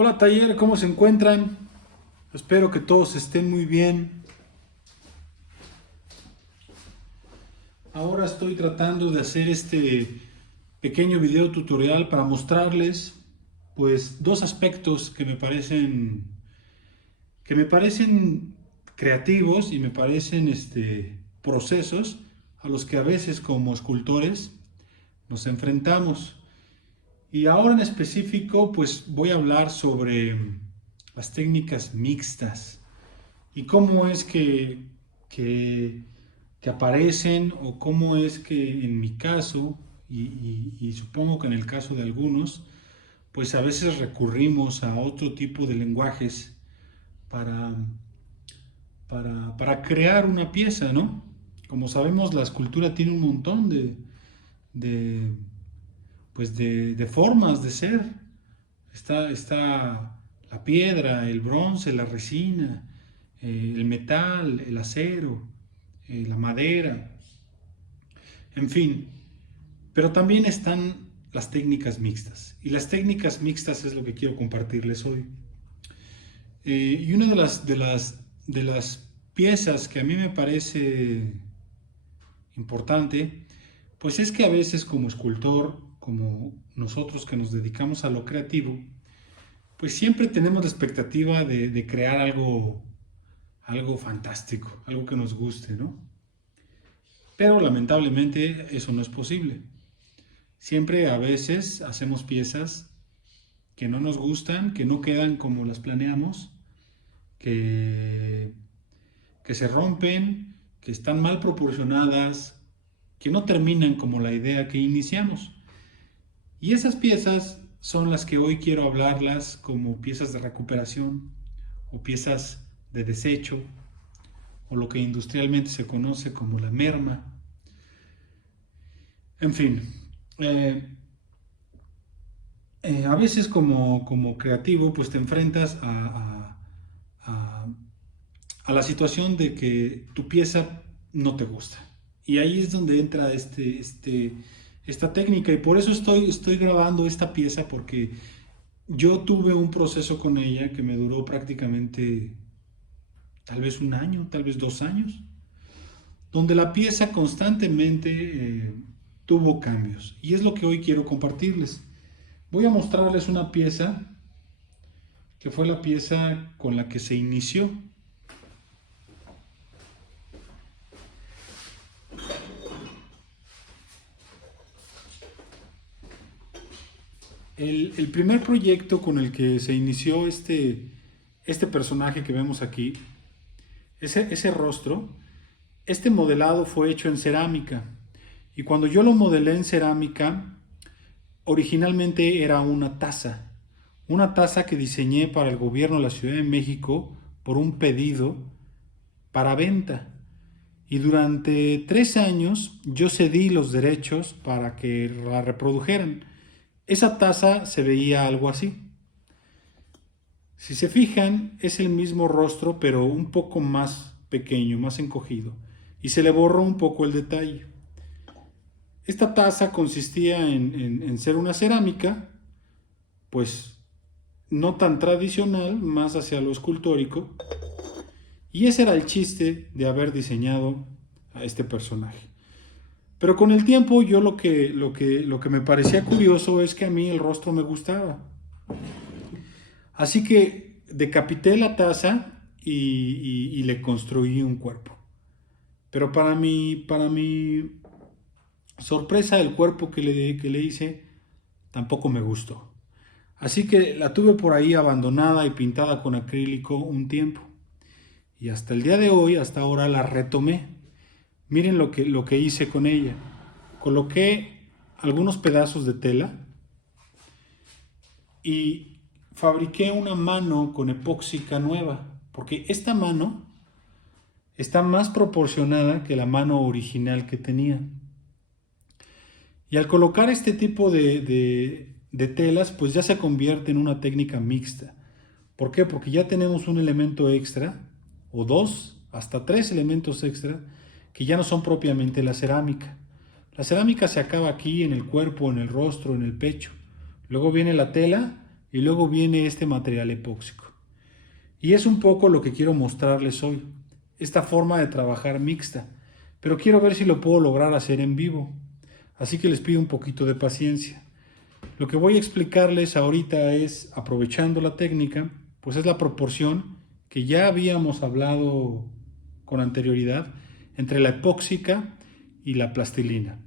Hola taller, ¿cómo se encuentran? Espero que todos estén muy bien. Ahora estoy tratando de hacer este pequeño video tutorial para mostrarles pues dos aspectos que me parecen creativos y me parecen procesos a los que a veces como escultores nos enfrentamos. Y ahora en específico pues voy a hablar sobre las técnicas mixtas y cómo es que, que aparecen o cómo es que en mi caso y supongo que en el caso de algunos pues a veces recurrimos a otro tipo de lenguajes para, para crear una pieza, ¿no? Como sabemos, la escultura tiene un montón de, de formas de ser. Está la piedra, el bronce, la resina, el metal, el acero, la madera, en fin. Pero también están las técnicas mixtas. Y las técnicas mixtas es lo que quiero compartirles hoy. Y una de las piezas que a mí me parece importante, pues es que a veces como escultor, como nosotros que nos dedicamos a lo creativo, pues siempre tenemos la expectativa de crear algo fantástico, algo que nos guste, ¿no? Pero lamentablemente eso no es posible. Siempre a veces hacemos piezas que no nos gustan, que no quedan como las planeamos, que, que se rompen, que están mal proporcionadas, que no terminan como la idea que iniciamos. Y esas piezas son las que hoy quiero hablarlas como piezas de recuperación o piezas de desecho o lo que industrialmente se conoce como la merma. En fin, eh, a veces como creativo pues te enfrentas a, a la situación de que tu pieza no te gusta. Y ahí es donde entra esta técnica y por eso estoy grabando esta pieza porque yo tuve un proceso con ella que me duró prácticamente tal vez un año, tal vez 2 años, donde la pieza constantemente tuvo cambios. Y es lo que hoy quiero compartirles. Voy a mostrarles una pieza que fue la pieza con la que se inició. El primer proyecto con el que se inició este personaje que vemos aquí, ese rostro, este modelado fue hecho en cerámica. Y cuando yo lo modelé en cerámica, originalmente era una taza que diseñé para el gobierno de la Ciudad de México por un pedido para venta. Y durante 3 años yo cedí los derechos para que la reprodujeran. Esa taza se veía algo así. Si se fijan, es el mismo rostro, pero un poco más pequeño, más encogido. Y se le borró un poco el detalle. Esta taza consistía en ser una cerámica, pues no tan tradicional, más hacia lo escultórico. Y ese era el chiste de haber diseñado a este personaje. Pero con el tiempo yo lo que me parecía curioso es que a mí el rostro me gustaba. Así que decapité la taza y le construí un cuerpo. Pero para mi sorpresa, el cuerpo que le hice tampoco me gustó. Así que la tuve por ahí abandonada y pintada con acrílico un tiempo. Y hasta el día de hoy, hasta ahora, la retomé. Miren lo que hice con ella. Coloqué algunos pedazos de tela y fabriqué una mano con epóxica nueva, porque esta mano está más proporcionada que la mano original que tenía. Y al colocar este tipo de telas, pues ya se convierte en una técnica mixta. ¿Por qué? Porque ya tenemos un elemento extra, o dos, hasta tres elementos extra, que ya no son propiamente la cerámica. La cerámica se acaba aquí, en el cuerpo, en el rostro, en el pecho. Luego viene la tela y luego viene este material epóxico. Y es un poco lo que quiero mostrarles hoy, esta forma de trabajar mixta, pero quiero ver si lo puedo lograr hacer en vivo, así que les pido un poquito de paciencia. Lo que voy a explicarles ahorita es, aprovechando la técnica, pues es la proporción que ya habíamos hablado con anterioridad entre la epóxica y la plastilina.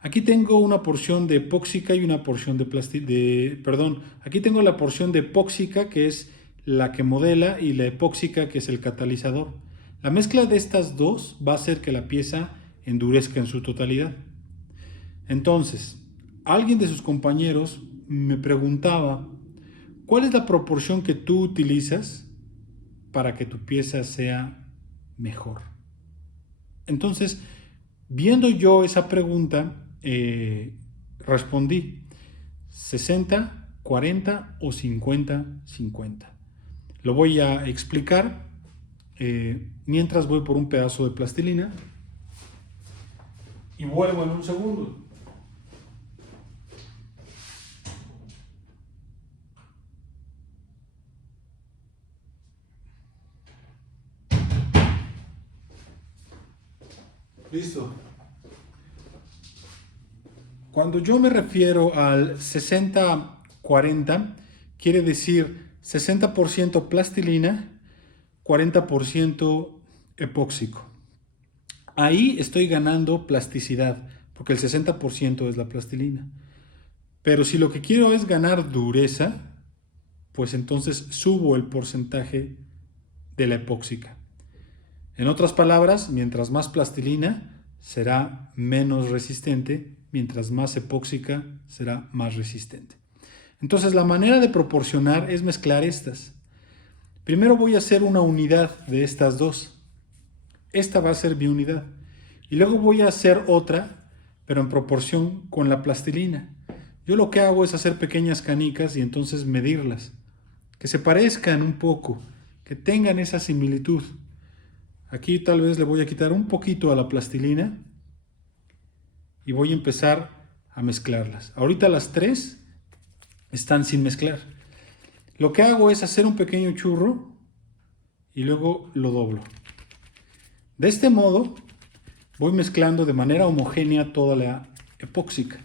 Aquí tengo una porción de epóxica y una porción aquí tengo la porción de epóxica, que es la que modela, y la epóxica, que es el catalizador. La mezcla de estas dos va a hacer que la pieza endurezca en su totalidad. Entonces, alguien de sus compañeros me preguntaba, ¿cuál es la proporción que tú utilizas para que tu pieza sea mejor? Entonces, viendo yo esa pregunta, respondí 60, 40 o 50, 50. Lo voy a explicar mientras voy por un pedazo de plastilina y vuelvo en un segundo. Listo. Cuando yo me refiero al 60-40, quiere decir 60% plastilina, 40% epóxico. Ahí estoy ganando plasticidad, porque el 60% es la plastilina. Pero si lo que quiero es ganar dureza, pues entonces subo el porcentaje de la epóxica. En otras palabras, mientras más plastilina, será menos resistente, mientras más epóxica, será más resistente. Entonces, la manera de proporcionar es mezclar estas. Primero voy a hacer una unidad de estas dos. Esta va a ser mi unidad. Y luego voy a hacer otra, pero en proporción con la plastilina. Yo lo que hago es hacer pequeñas canicas y entonces medirlas. Que se parezcan un poco, que tengan esa similitud. Aquí tal vez le voy a quitar un poquito a la plastilina y voy a empezar a mezclarlas. Ahorita las tres están sin mezclar. Lo que hago es hacer un pequeño churro y luego lo doblo. De este modo voy mezclando de manera homogénea toda la epóxica.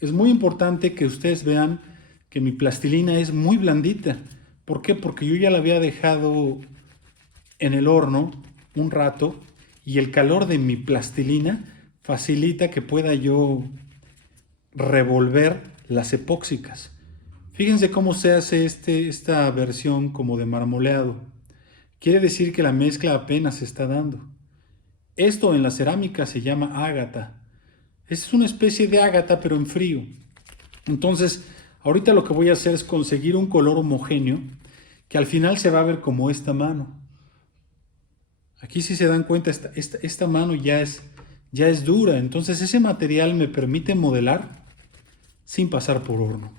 Es muy importante que ustedes vean que mi plastilina es muy blandita. ¿Por qué? Porque yo ya la había dejado en el horno un rato y el calor de mi plastilina facilita que pueda yo revolver las epóxicas. Fíjense cómo se hace esta versión como de marmoleado. Quiere decir que la mezcla apenas se está dando. Esto en la cerámica se llama ágata. Es una especie de ágata pero en frío. Entonces, ahorita lo que voy a hacer es conseguir un color homogéneo que al final se va a ver como esta mano. Aquí si se dan cuenta, esta mano ya es dura, entonces ese material me permite modelar sin pasar por horno.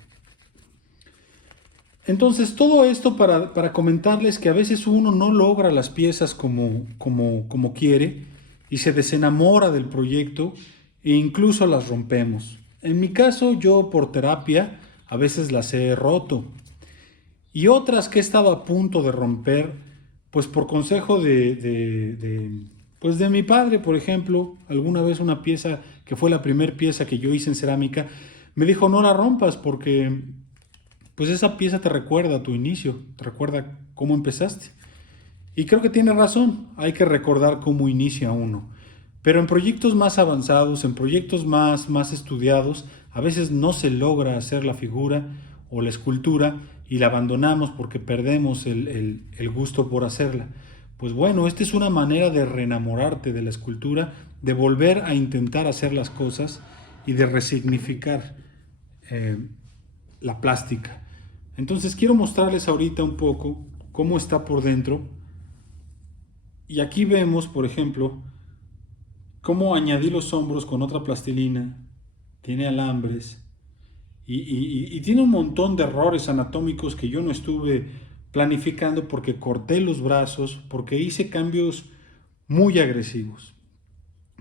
Entonces todo esto para comentarles que a veces uno no logra las piezas como quiere y se desenamora del proyecto e incluso las rompemos. En mi caso, yo por terapia a veces las he roto y otras que he estado a punto de romper, pues por consejo pues de mi padre, por ejemplo. Alguna vez una pieza que fue la primera pieza que yo hice en cerámica, me dijo no la rompas porque pues esa pieza te recuerda a tu inicio, te recuerda cómo empezaste. Y creo que tiene razón, hay que recordar cómo inicia uno. Pero en proyectos más avanzados, en proyectos más estudiados, a veces no se logra hacer la figura o la escultura y la abandonamos porque perdemos el gusto por hacerla. Pues bueno, esta es una manera de reenamorarte de la escultura, de volver a intentar hacer las cosas y de resignificar la plástica. Entonces quiero mostrarles ahorita un poco cómo está por dentro. Y aquí vemos, por ejemplo, cómo añadí los hombros con otra plastilina. Tiene alambres y tiene un montón de errores anatómicos que yo no estuve planificando porque corté los brazos, porque hice cambios muy agresivos.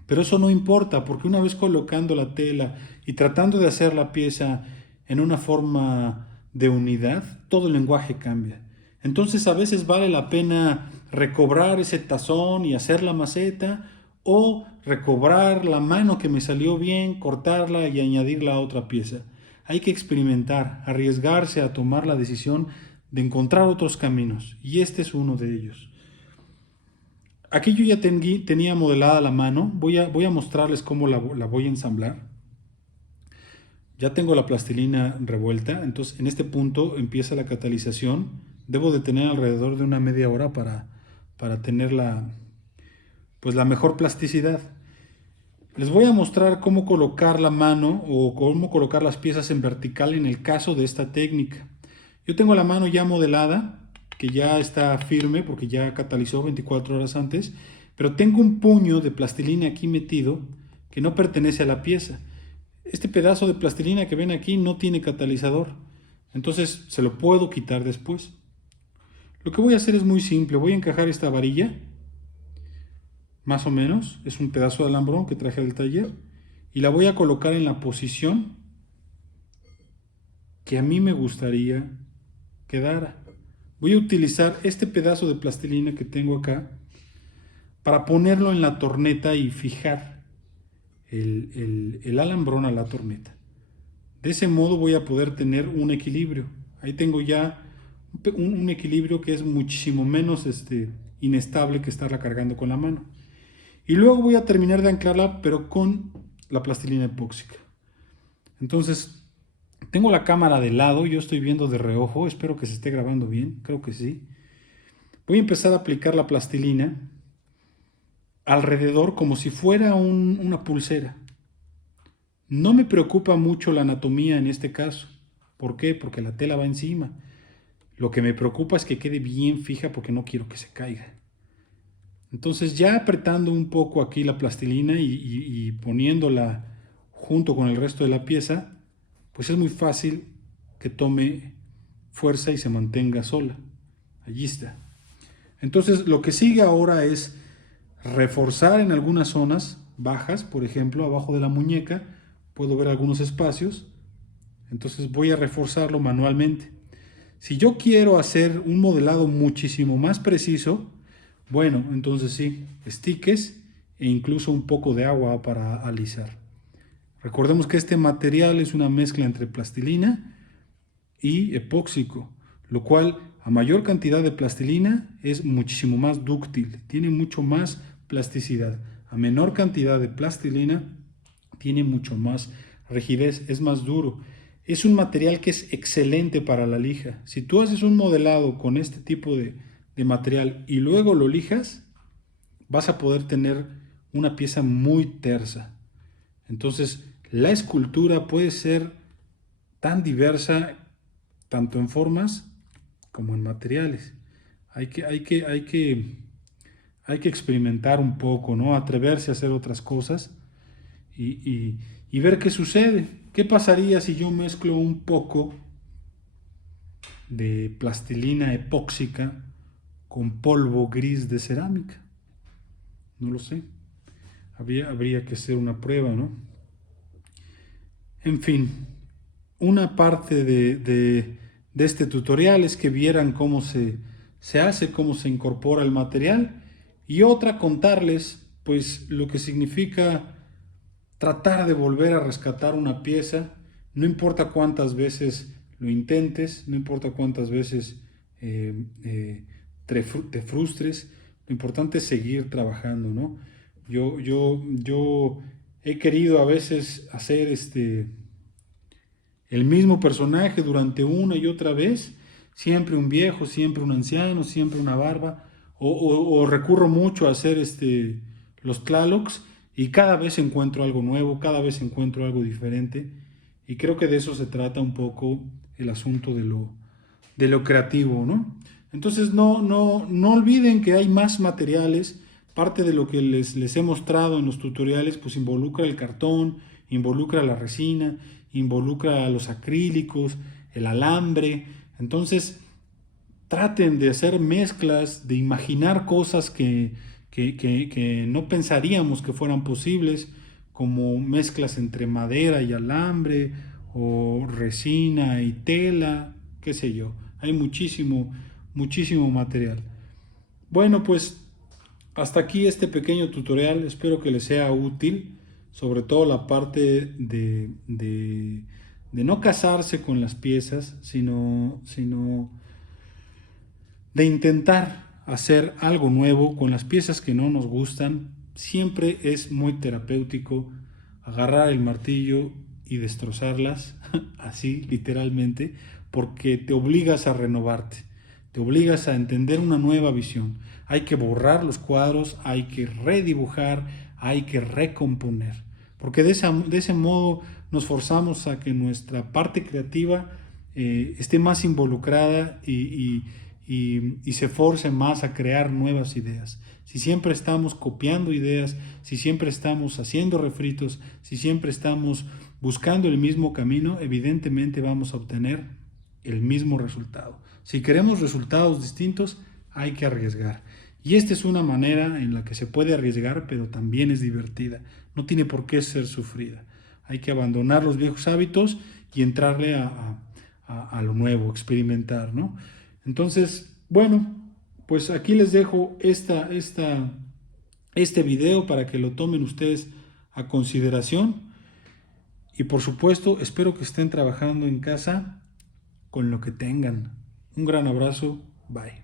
Pero eso no importa, porque una vez colocando la tela y tratando de hacer la pieza en una forma de unidad, todo el lenguaje cambia. Entonces a veces vale la pena recobrar ese tazón y hacer la maceta, o recobrar la mano que me salió bien, cortarla y añadirla a otra pieza. Hay que experimentar, arriesgarse a tomar la decisión de encontrar otros caminos, y este es uno de ellos. Aquí yo ya tenía modelada la mano, voy a mostrarles cómo la voy a ensamblar. Ya tengo la plastilina revuelta, entonces en este punto empieza la catalización. Debo de tener alrededor de una media hora para tener pues la mejor plasticidad. Les voy a mostrar cómo colocar la mano o cómo colocar las piezas en vertical en el caso de esta técnica. Yo tengo la mano ya modelada, que ya está firme porque ya catalizó 24 horas antes, pero tengo un puño de plastilina aquí metido que no pertenece a la pieza. Este pedazo de plastilina que ven aquí no tiene catalizador, entonces se lo puedo quitar después. Lo que voy a hacer es muy simple, voy a encajar esta varilla, más o menos, es un pedazo de alambrón que traje del taller, y la voy a colocar en la posición que a mí me gustaría quedara. Voy a utilizar este pedazo de plastilina que tengo acá para ponerlo en la torneta y fijar el alambrón a la torneta. De ese modo voy a poder tener un equilibrio. Ahí tengo ya un equilibrio que es muchísimo menos inestable que estarla cargando con la mano. Y luego voy a terminar de anclarla, pero con la plastilina epóxica. Entonces, tengo la cámara de lado, yo estoy viendo de reojo, espero que se esté grabando bien, creo que sí. Voy a empezar a aplicar la plastilina alrededor como si fuera una pulsera. No me preocupa mucho la anatomía en este caso. ¿Por qué? Porque la tela va encima. Lo que me preocupa es que quede bien fija porque no quiero que se caiga. Entonces ya apretando un poco aquí la plastilina y poniéndola junto con el resto de la pieza, pues es muy fácil que tome fuerza y se mantenga sola. Allí está. Entonces lo que sigue ahora es reforzar en algunas zonas bajas, por ejemplo, abajo de la muñeca, puedo ver algunos espacios, entonces voy a reforzarlo manualmente. Si yo quiero hacer un modelado muchísimo más preciso, bueno, entonces sí, stickers e incluso un poco de agua para alisar. Recordemos que este material es una mezcla entre plastilina y epóxico, lo cual a mayor cantidad de plastilina es muchísimo más dúctil, tiene mucho más plasticidad. A menor cantidad de plastilina tiene mucho más rigidez, es más duro. Es un material que es excelente para la lija. Si tú haces un modelado con este tipo de material y luego lo lijas, vas a poder tener una pieza muy tersa. Entonces, la escultura puede ser tan diversa tanto en formas como en materiales. Hay que experimentar un poco, ¿no? Atreverse a hacer otras cosas y ver qué sucede. ¿Qué pasaría si yo mezclo un poco de plastilina epóxica con polvo gris de cerámica? No lo sé. Habría que hacer una prueba, ¿no? En fin, una parte de este tutorial es que vieran cómo se hace, cómo se incorpora el material, y otra contarles pues lo que significa tratar de volver a rescatar una pieza, no importa cuántas veces lo intentes, no importa cuántas veces te frustres, lo importante es seguir trabajando, ¿no? Yo he querido a veces hacer el mismo personaje durante una y otra vez, siempre un viejo, siempre un anciano, siempre una barba, o recurro mucho a hacer los Tlalocs, y cada vez encuentro algo nuevo, cada vez encuentro algo diferente, y creo que de eso se trata un poco el asunto de lo creativo, ¿no? Entonces no olviden que hay más materiales. Parte de lo que les he mostrado en los tutoriales pues involucra el cartón, involucra la resina, involucra los acrílicos, el alambre. Entonces traten de hacer mezclas, de imaginar cosas que no pensaríamos que fueran posibles, como mezclas entre madera y alambre, o resina y tela, qué sé yo. Hay muchísimo material. Bueno, pues hasta aquí este pequeño tutorial. Espero que les sea útil, sobre todo la parte de no casarse con las piezas, sino de intentar hacer algo nuevo con las piezas que no nos gustan. Siempre es muy terapéutico agarrar el martillo y destrozarlas, así literalmente, porque te obligas a renovarte, te obligas a entender una nueva visión. Hay que borrar los cuadros, hay que redibujar, hay que recomponer, porque de ese modo nos forzamos a que nuestra parte creativa esté más involucrada y se force más a crear nuevas ideas. Si siempre estamos copiando ideas, si siempre estamos haciendo refritos, si siempre estamos buscando el mismo camino, evidentemente vamos a obtener el mismo resultado. Si queremos resultados distintos, hay que arriesgar. Y esta es una manera en la que se puede arriesgar, pero también es divertida. No tiene por qué ser sufrida. Hay que abandonar los viejos hábitos y entrarle a lo nuevo, experimentar, ¿no? Entonces, bueno, pues aquí les dejo este video para que lo tomen ustedes a consideración. Y por supuesto, espero que estén trabajando en casa con lo que tengan. Un gran abrazo. Bye.